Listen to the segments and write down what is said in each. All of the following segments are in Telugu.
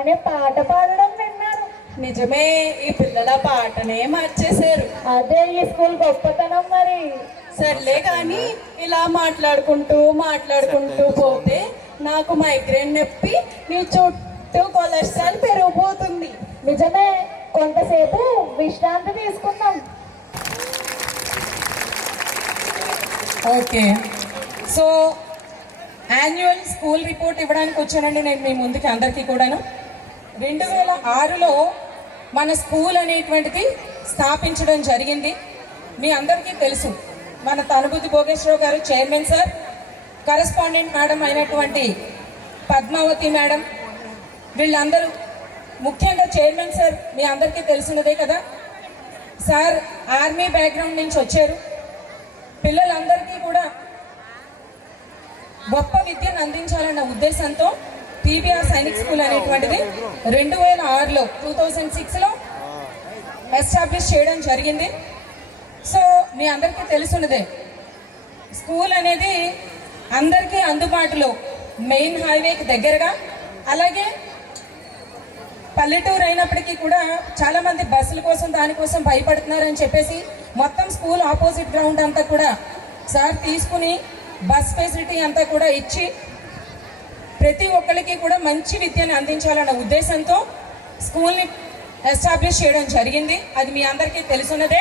అనే పాట పాడడం విన్నాను. నిజమే, ఈ పిల్లల పాటనే మార్చేశారు. అదే ఈ స్కూల్ గొప్పతనం మరి. సర్లే కానీ ఇలా మాట్లాడుకుంటూ పోతే నాకు మైగ్రేన్ నొప్పి, నీ చుట్టూ కొలెస్ట్రాల్ పెరిగిపోతుంది. నిజమే, కొంతసేపు విశ్రాంతి తీసుకుందాం. Okay, so annual school report ఇవ్వడానికి వచ్చానండి నేను మీ ముందుకి అందరికీ కూడాను. 2006లో మన స్కూల్ అనేటువంటిది స్థాపించడం జరిగింది. మీ అందరికీ తెలుసు, మన తనుబుద్ధి భోగేశ్వరరావు గారు చైర్మన్ సార్, కరెస్పాండెంట్ మేడం అయినటువంటి పద్మావతి మేడం, వీళ్ళందరూ, ముఖ్యంగా చైర్మన్ సార్ మీ అందరికీ తెలిసినదే కదా. సార్ ఆర్మీ బ్యాక్గ్రౌండ్ నుంచి వచ్చారు. పిల్లలందరికీ కూడా గొప్ప విద్యను అందించాలన్న ఉద్దేశంతో టీబీఆర్ సైనిక్ స్కూల్ అనేటువంటిది 2006లో ఎస్టాబ్లిష్ చేయడం జరిగింది. సో మీ అందరికీ తెలుసున్నదే, స్కూల్ అనేది అందరికీ అందుబాటులో, మెయిన్ హైవేకి దగ్గరగా, అలాగే పల్లెటూరు అయినప్పటికీ కూడా చాలా మంది బస్సుల కోసం దానికోసం భయపడుతున్నారని చెప్పేసి మొత్తం స్కూల్ ఆపోజిట్ గ్రౌండ్ అంతా కూడా సార్ తీసుకుని బస్ ఫెసిలిటీ అంతా కూడా ఇచ్చి ప్రతి ఒక్కరికి కూడా మంచి విద్యను అందించాలన్న ఉద్దేశంతో స్కూల్ని ఎస్టాబ్లిష్ చేయడం జరిగింది. అది మీ అందరికీ తెలుసున్నదే.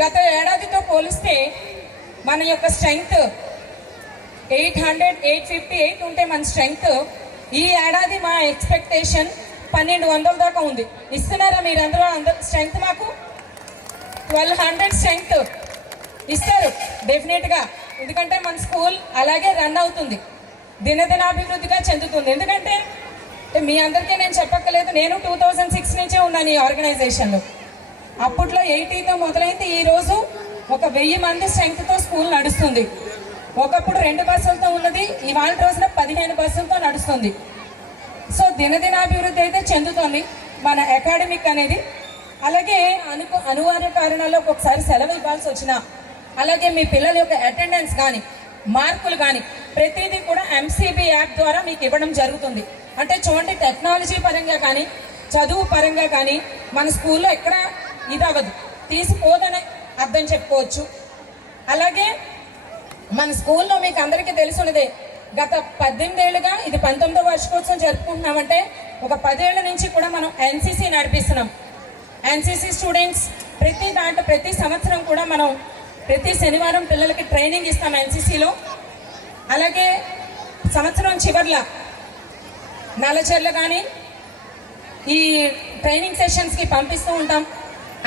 గత ఏడాదితో పోలిస్తే మన యొక్క స్ట్రెంగ్త్ 858 ఉంటే మన స్ట్రెంగ్త్, ఈ ఏడాది మా ఎక్స్పెక్టేషన్ 1200 దాకా ఉంది. ఇస్తున్నారా మీరందరూ? స్ట్రెంగ్త్ మాకు 1200 స్ట్రెంగ్త్ ఇస్తారు డెఫినెట్గా. ఎందుకంటే మన స్కూల్ అలాగే రన్ అవుతుంది, దినదినాభివృద్ధిగా చెందుతుంది. ఎందుకంటే మీ అందరికీ నేను చెప్పక్కలేదు, నేను 2006 నుంచే ఉన్నాను ఈ ఆర్గనైజేషన్లో. అప్పట్లో 80తో మొదలైతే ఈరోజు ఒక 1000 మంది స్ట్రెంగ్త్తో స్కూల్ నడుస్తుంది. ఒకప్పుడు 2 బస్సులతో ఉన్నది, ఇవాళ రోజున 15 బస్సులతో నడుస్తుంది. సో దినదినాభివృద్ధి అయితే చెందుతుంది మన అకాడమిక్ అనేది. అలాగే అనివార్య కారణాల్లో ఒక్కొక్కసారి సెలవు ఇవ్వాల్సి వచ్చినా, అలాగే మీ పిల్లల యొక్క అటెండెన్స్ కానీ మార్కులు కానీ ప్రతిదీ కూడా ఎంసీబీ యాప్ ద్వారా మీకు ఇవ్వడం జరుగుతుంది. అంటే చూడండి, టెక్నాలజీ పరంగా కానీ చదువు పరంగా కానీ మన స్కూల్లో ఎక్కడ ఇది అవ్వదు, తీసిపోదని అర్థం చెప్పుకోవచ్చు. అలాగే మన స్కూల్లో మీకు అందరికీ తెలుసున్నదే, గత 18 ఏళ్ళుగా ఇది 19వ వార్షికోత్సవం జరుపుకుంటున్నామంటే ఒక 10 ఏళ్ల నుంచి కూడా మనం ఎన్సీసీ నడిపిస్తున్నాం. ఎన్సీసీ స్టూడెంట్స్ ప్రతి సంవత్సరం కూడా మనం ప్రతి శనివారం పిల్లలకి ట్రైనింగ్ ఇస్తాం ఎన్సీసీలో. అలాగే సంవత్సరం చివర్ల నల్లచెర్ల కానీ ఈ ట్రైనింగ్ సెషన్స్కి పంపిస్తూ ఉంటాం.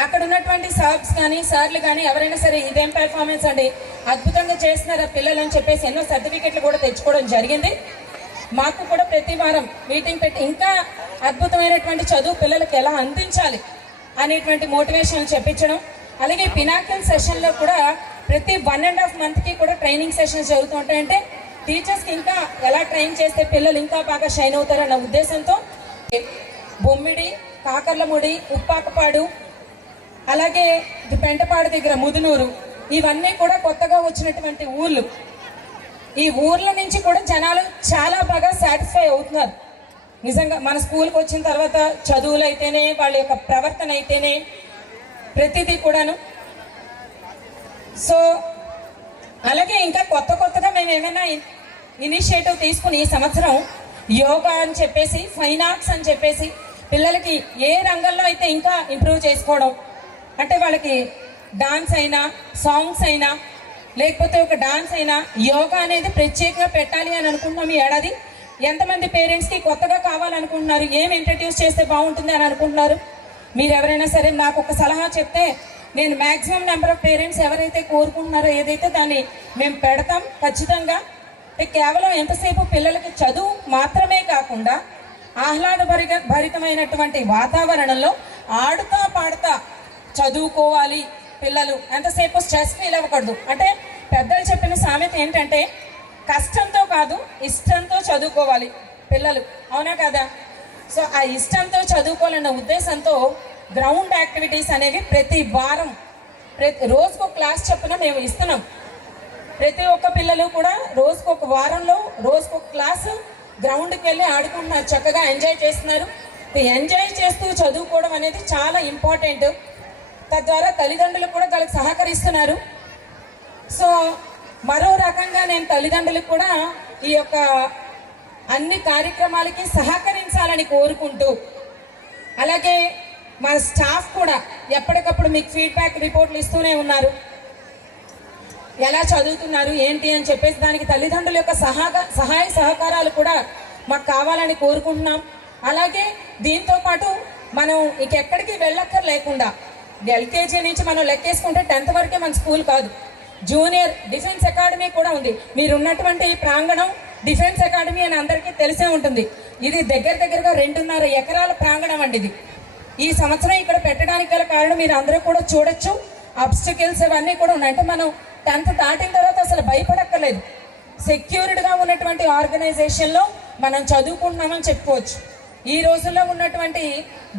అక్కడ ఉన్నటువంటి సబ్స్ కానీ సార్లు కానీ ఎవరైనా సరే ఇదేం పెర్ఫార్మెన్స్ అండి, అద్భుతంగా చేస్తున్నారు పిల్లలు అని చెప్పేసి ఎన్నో సర్టిఫికెట్లు కూడా తెచ్చుకోవడం జరిగింది. మాకు కూడా ప్రతి వారం మీటింగ్ పెట్టి ఇంకా అద్భుతమైనటువంటి చదువు పిల్లలకి ఎలా అందించాలి అనేటువంటి మోటివేషన్ చెప్పించడం. అలాగే పినాకిల్ సెషన్లో కూడా ప్రతి 1.5 మంత్కి కూడా ట్రైనింగ్ సెషన్స్ జరుగుతూ ఉంటాయంటే టీచర్స్కి ఇంకా ఎలా ట్రైన్ చేస్తే పిల్లలు ఇంకా బాగా షైన్ అవుతారన్న ఉద్దేశంతో బొమ్మిడి, కాకర్లముడి, ఉప్పాకపాడు, అలాగే పెంటపాడు దగ్గర ముదునూరు, ఇవన్నీ కూడా కొత్తగా వచ్చినటువంటి ఊర్లు. ఈ ఊర్ల నుంచి కూడా జనాలు చాలా బాగా సాటిస్ఫై అవుతున్నారు. నిజంగా మన స్కూల్కి వచ్చిన తర్వాత చదువులు అయితేనే, వాళ్ళ యొక్క ప్రవర్తన అయితేనే, ప్రతిదీ కూడాను. సో అలాగే ఇంకా కొత్తగా మేము ఏమైనా ఇనిషియేటివ్ తీసుకుని ఈ సంవత్సరం యోగా అని చెప్పేసి, ఫైన్ ఆర్ట్స్ అని చెప్పేసి పిల్లలకి ఏ రంగంలో అయితే ఇంకా ఇంప్రూవ్ చేసుకోవడం, అంటే వాళ్ళకి డాన్స్ అయినా, సాంగ్స్ అయినా, లేకపోతే ఒక డాన్స్ అయినా, యోగా అనేది ప్రత్యేకంగా పెట్టాలి అని అనుకుంటున్నాం ఈ ఏడాది. ఎంతమంది పేరెంట్స్కి కొత్తగా కావాలనుకుంటున్నారు, ఏం ఇంట్రడ్యూస్ చేస్తే బాగుంటుంది అని అనుకుంటున్నారు? మీరు ఎవరైనా సరే నాకు ఒక సలహా చెప్తే నేను మ్యాక్సిమం నెంబర్ ఆఫ్ పేరెంట్స్ ఎవరైతే కోరుకుంటున్నారో ఏదైతే దాన్ని మేము పెడతాం ఖచ్చితంగా. కేవలం ఎంతసేపు పిల్లలకి చదువు మాత్రమే కాకుండా భరితమైనటువంటి వాతావరణంలో ఆడుతా పాడుతా చదువుకోవాలి పిల్లలు. ఎంతసేపు స్ట్రెస్ ఫీల్ అవ్వకూడదు. అంటే పెద్దలు చెప్పిన సామెత ఏంటంటే కష్టంతో కాదు ఇష్టంతో చదువుకోవాలి పిల్లలు, అవునా కదా? సో ఆ ఇష్టంతో చదువుకోవాలన్న ఉద్దేశంతో గ్రౌండ్ యాక్టివిటీస్ అనేవి ప్రతి వారం రోజుకు క్లాస్ చొప్పున మేము ఇస్తున్నాం. ప్రతి ఒక్క పిల్లలు కూడా రోజుకొక వారంలో రోజుకొక క్లాసు గ్రౌండ్కి వెళ్ళి ఆడుకుంటున్నారు, చక్కగా ఎంజాయ్ చేస్తున్నారు. ఎంజాయ్ చేస్తూ చదువుకోవడం అనేది చాలా ఇంపార్టెంట్. తద్వారా తల్లిదండ్రులు కూడా వాళ్ళకి సహకరిస్తున్నారు. సో మరో రకంగా నేను తల్లిదండ్రులకు కూడా ఈ యొక్క అన్ని కార్యక్రమాలకి సహకరించాలని కోరుకుంటూ, అలాగే మా స్టాఫ్ కూడా ఎప్పటికప్పుడు మీకు ఫీడ్బ్యాక్ రిపోర్ట్లు ఇస్తూనే ఉన్నారు, ఎలా చదువుతున్నారు ఏంటి అని చెప్పేసి. దానికి తల్లిదండ్రుల యొక్క సహాయ సహకారాలు కూడా మాకు కావాలని కోరుకుంటున్నాం. అలాగే దీంతో పాటు మనం ఎక్కడికి వెళ్ళక్కర్లేకుండా ఎల్కేజీ నుంచి మనం లెక్కేసుకుంటే 10th వరకే మన స్కూల్ కాదు, జూనియర్ డిఫెన్స్ అకాడమీ కూడా ఉంది. మీరు ఉన్నటువంటి ఈ ప్రాంగణం డిఫెన్స్ అకాడమీ అని అందరికీ తెలిసే ఉంటుంది. ఇది దగ్గరగా 2.5 ఎకరాల ప్రాంగణం అండి. ఇది ఈ సంవత్సరం ఇక్కడ పెట్టడానికి గల కారణం మీరు అందరూ కూడా చూడొచ్చు. అబ్స్టికల్స్ ఇవన్నీ కూడా ఉన్నాయి. అంటే మనం 10th దాటిన తర్వాత అసలు భయపడక్కర్లేదు. సెక్యూర్డ్గా ఉన్నటువంటి ఆర్గనైజేషన్లో మనం చదువుకుంటున్నామని చెప్పుకోవచ్చు. ఈ రోజుల్లో ఉన్నటువంటి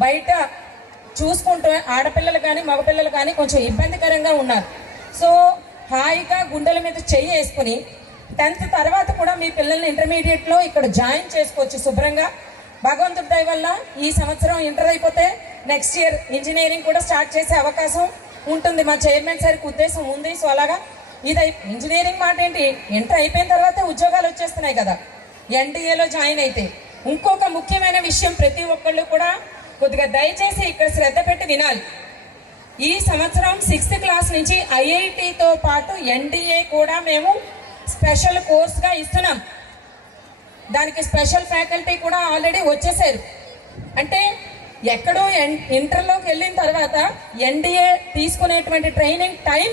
బయట చూసుకుంటూ ఆడపిల్లలు కానీ మగపిల్లలు కానీ కొంచెం ఇబ్బందికరంగా ఉన్నారు. సో హాయిగా గుండెల మీద చెయ్యి వేసుకుని 10th తర్వాత కూడా మీ పిల్లల్ని ఇంటర్మీడియట్లో ఇక్కడ జాయిన్ చేసుకోవచ్చు శుభ్రంగా. భగవంతుడి దయ వల్ల ఈ సంవత్సరం ఇంటర్ అయిపోతే నెక్స్ట్ ఇయర్ ఇంజనీరింగ్ కూడా స్టార్ట్ చేసే అవకాశం ఉంటుంది. మా చైర్మన్ సార్కి ఉద్దేశం ఉంది. సో అలాగా ఇది ఇంజనీరింగ్ మాట ఏంటి, ఇంటర్ అయిపోయిన తర్వాతే ఉద్యోగాలు వచ్చేస్తున్నాయి కదా ఎన్డీఏలో జాయిన్ అయితే. ఇంకొక ముఖ్యమైన విషయం ప్రతి ఒక్కళ్ళు కూడా కొద్దిగా దయచేసి ఇక్కడ శ్రద్ధ పెట్టి వినాలి. ఈ సంవత్సరం 6th క్లాస్ నుంచి ఐఐటితో పాటు ఎన్డీఏ కూడా మేము స్పెషల్ కోర్స్గా ఇస్తున్నాం. దానికి స్పెషల్ ఫ్యాకల్టీ కూడా ఆల్రెడీ వచ్చేసారు. అంటే ఎక్కడో ఇంటర్లోకి వెళ్ళిన తర్వాత ఎన్డీఏ తీసుకునేటువంటి ట్రైనింగ్ టైం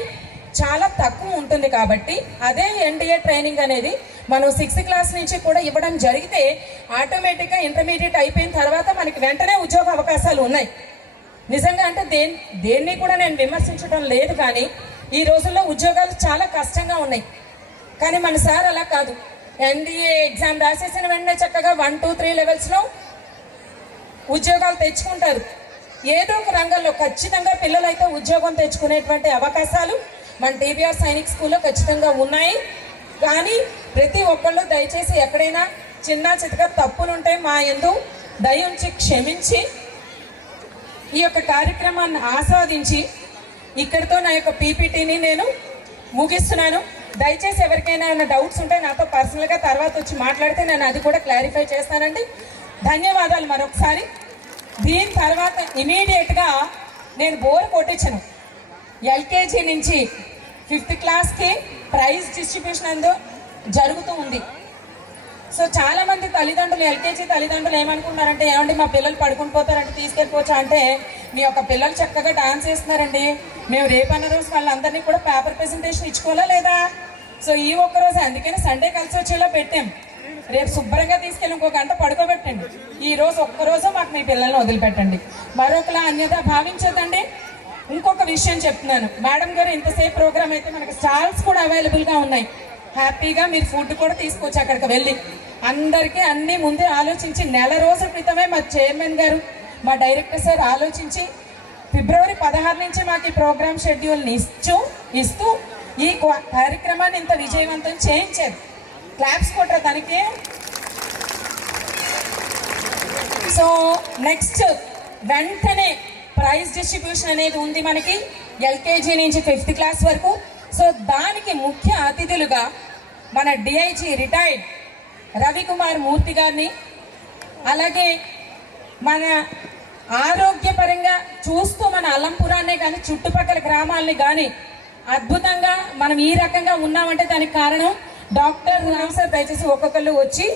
చాలా తక్కువ ఉంటుంది. కాబట్టి అదే ఎన్డీఏ ట్రైనింగ్ అనేది మనం 6th క్లాస్ నుంచి కూడా ఇవ్వడం జరిగితే ఆటోమేటిక్గా ఇంటర్మీడియట్ అయిపోయిన తర్వాత మనకి వెంటనే ఉద్యోగ అవకాశాలు ఉన్నాయి. నిజంగా అంటే దేన్ని కూడా నేను విమర్శించడం లేదు, కానీ ఈ రోజుల్లో ఉద్యోగాలు చాలా కష్టంగా ఉన్నాయి. కానీ మన సార్ అలా కాదు. ఎన్డీఏ ఎగ్జామ్ రాసేసిన వెంటనే చక్కగా 1, 2, 3 లెవెల్స్లో ఉద్యోగాలు తెచ్చుకుంటారు. ఏదో ఒక రంగంలో ఖచ్చితంగా పిల్లలైతే ఉద్యోగం తెచ్చుకునేటువంటి అవకాశాలు మన టీబీఆర్ సైనిక్ స్కూల్లో ఖచ్చితంగా ఉన్నాయి. కానీ ప్రతి ఒక్కళ్ళు దయచేసి ఎక్కడైనా చిన్న చితక తప్పులుంటే మా యందు దయ ఉంచి క్షమించి ఈ యొక్క కార్యక్రమాన్ని ఆస్వాదించి ఇక్కడితో నా యొక్క పీపీటీని నేను ముగిస్తున్నాను. దయచేసి ఎవరికైనా ఏమైనా డౌట్స్ ఉంటే నాతో పర్సనల్గా తర్వాత వచ్చి మాట్లాడితే నేను అది కూడా క్లారిఫై చేస్తానండి. ధన్యవాదాలు మరొకసారి. దీని తర్వాత ఇమీడియట్గా నేను బోర్ కొట్టించను. ఎల్కేజీ నుంచి 5th క్లాస్కి ప్రైజ్ డిస్ట్రిబ్యూషన్ అందు జరుగుతూ ఉంది. సో చాలామంది తల్లిదండ్రులు ఎల్కేజీ తల్లిదండ్రులు ఏమనుకుంటున్నారంటే, ఏమండి మా పిల్లలు పడుకుని పోతారంటే తీసుకెళ్ళిపోవచ్చా అంటే, మీ యొక్క పిల్లలు చక్కగా డాన్స్ చేస్తున్నారండి, మేము రేపన్న రోజు వాళ్ళందరినీ కూడా పేపర్ ప్రెజెంటేషన్ ఇచ్చుకోవాలా లేదా? సో ఈ ఒక్కరోజు అందుకని సండే కలిసి వచ్చేలా పెట్టాం. రేపు శుభ్రంగా తీసుకెళ్ళి ఇంకో గంట పడుకోబెట్టండి. ఈ రోజు ఒక్కరోజు మాకు మీ పిల్లల్ని వదిలిపెట్టండి. మరొకలా అన్యదా భావించదండి. ఇంకొక విషయం చెప్తున్నాను మేడం గారు, ఇంతసేపు ప్రోగ్రామ్ అయితే మనకి స్టాల్స్ కూడా అవైలబుల్గా ఉన్నాయి. హ్యాపీగా మీరు ఫుడ్ కూడా తీసుకోవచ్చు అక్కడికి వెళ్ళి. అందరికీ అన్నీ ముందే ఆలోచించి నెల రోజుల క్రితమే మా చైర్మన్ గారు మా డైరెక్టర్ సార్ ఆలోచించి ఫిబ్రవరి 16 నుంచి మాకు ఈ ప్రోగ్రామ్ షెడ్యూల్ని ఇస్తూ ఈ కార్యక్రమాన్ని ఇంత విజయవంతం చేయించారు. క్లాప్స్ కొట్టరా దానికి. సో నెక్స్ట్ వెంటనే ప్రైజ్ డిస్ట్రిబ్యూషన్ అనేది ఉంది మనకి ఎల్కేజీ నుంచి 5th క్లాస్ వరకు. సో దానికి ముఖ్య అతిథులుగా మన డిఐజీ రిటైర్డ్ రవికుమార్ మూర్తి గారిని, అలాగే మన ఆరోగ్యపరంగా చూస్తూ మన అలంపురాన్నే కానీ చుట్టుపక్కల గ్రామాలని కానీ అద్భుతంగా మనం ఈ రకంగా ఉన్నామంటే దానికి కారణం డాక్టర్ రామ్ సార్. దయచేసి ఒక్కొక్కళ్ళు వచ్చి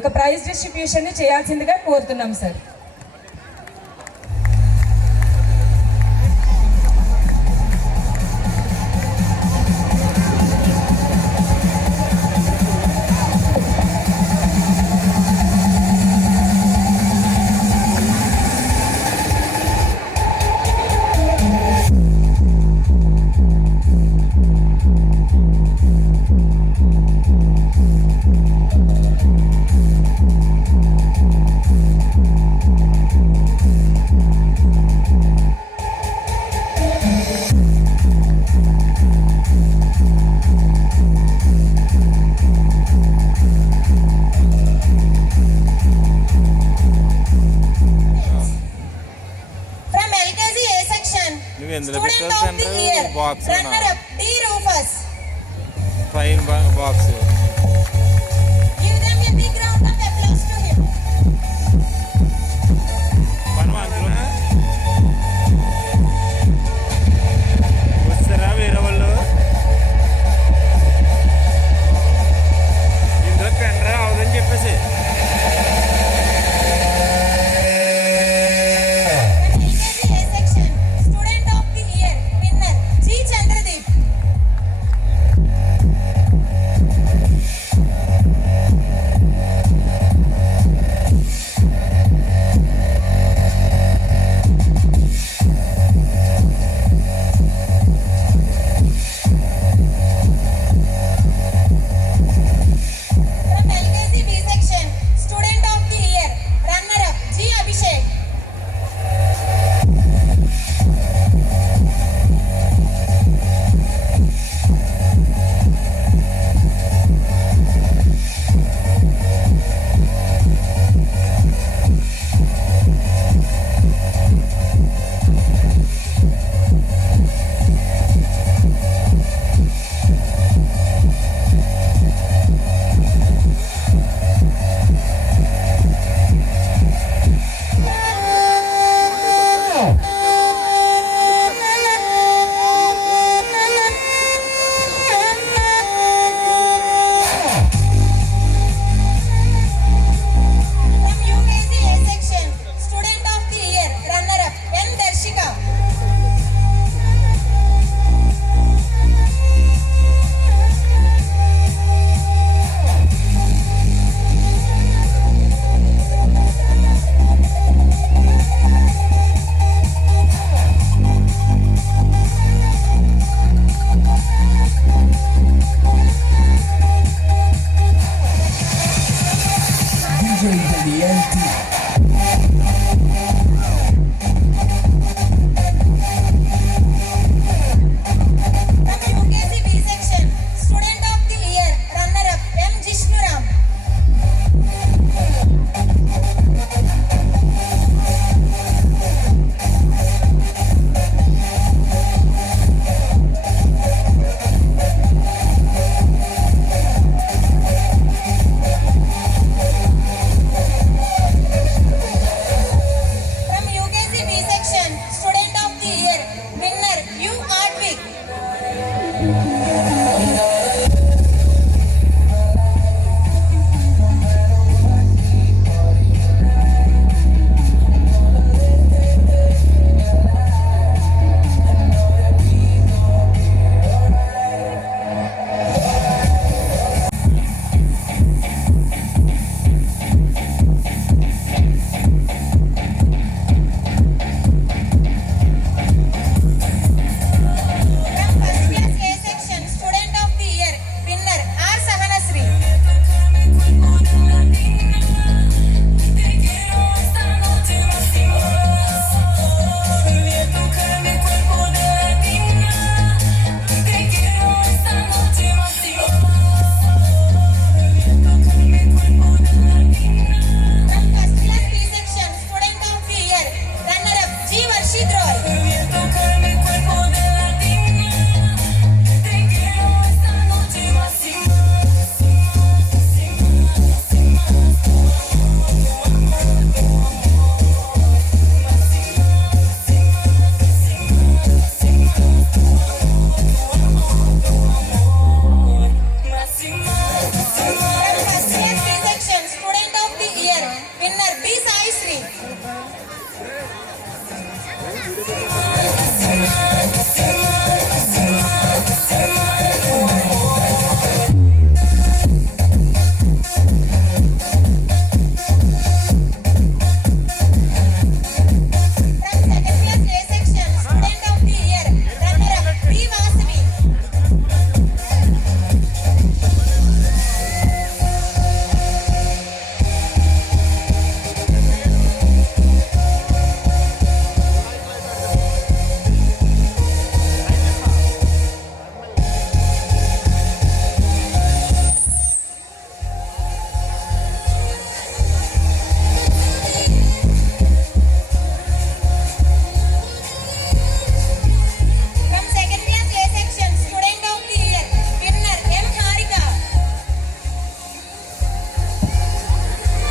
ఒక ప్రైజ్ డిస్ట్రిబ్యూషన్ని చేయాల్సిందిగా కోరుతున్నాం సార్. నువ్వు ఎందులో Student పెట్టావు of the year, centre box runner up, D. Rufus. Fine box Give them a big round of applause to him. మనం అందులో వస్తారా వేరే వాళ్ళు ఇందులో పెండ్రా అవదని చెప్పేసి LKG A section, student of the year, winner, G. Chandradeep.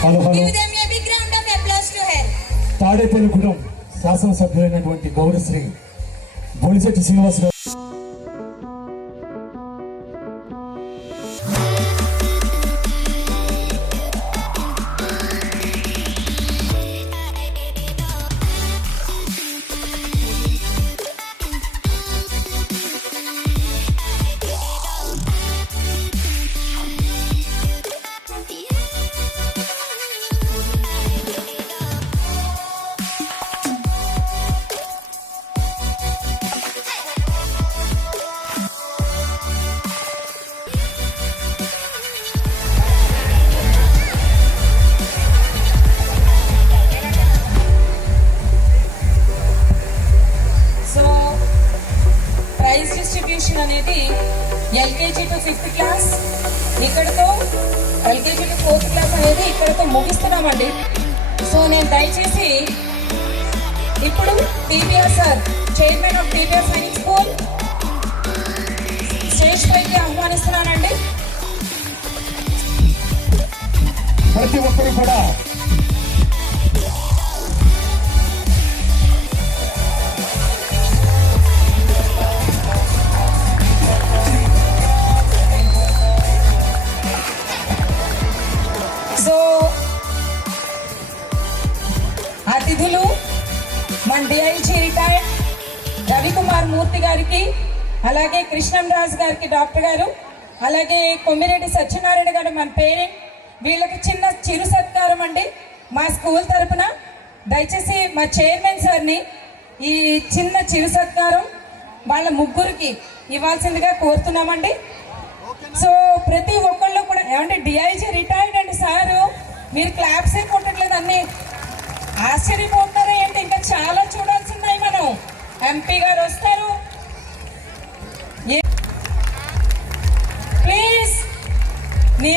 Hello Give them a big round of applause to her. Tadepalligudem శాసనసభ్యులైనటువంటి గౌరవశ్రీ Bolisetti Srinivasarao so prize distribution అనేది ఎల్కేజీ టు 5th క్లాస్ ఇక్కడతో ఎల్కేజీ టు 4th క్లాస్ అనేది ఇక్కడతో ముగిస్తున్నామండి. సో నేను దయచేసి ఇప్పుడు TBR sir chairman of TBR Sainik school stage పైకి ఆహ్వానిస్తున్నానండి. ప్రతి ఒక్కరు కూడా సో అతిథులు మన డిఐజీ రిటైర్డ్ రవికుమార్ మూర్తి గారికి, అలాగే కృష్ణంరాజు గారికి డాక్టర్ గారు, అలాగే కొమ్మిరెడ్డి సత్యనారాయణ గారు మన పేరెంట్, వీళ్ళకి చిన్న చిరు సత్కారం అండి మా స్కూల్ తరపున. దయచేసి మా చైర్మన్ సార్ని ఈ చిన్న చిరు సత్కారం వాళ్ళ ముగ్గురికి ఇవ్వాల్సిందిగా కోరుతున్నామండి. సో ప్రతి ఒక్కళ్ళు కూడా ఏమంటే డిఐజీ రిటైర్డ్ అండి సారు, మీరు క్లాప్స్ ఏ కొట్టట్లేదు, అన్ని ఆశ్చర్యపోతున్నారా ఏంటి? ఇంకా చాలా చూడాల్సి ఉన్నాయి. మనం ఎంపీ గారు వస్తారు. ప్లీజ్ నీ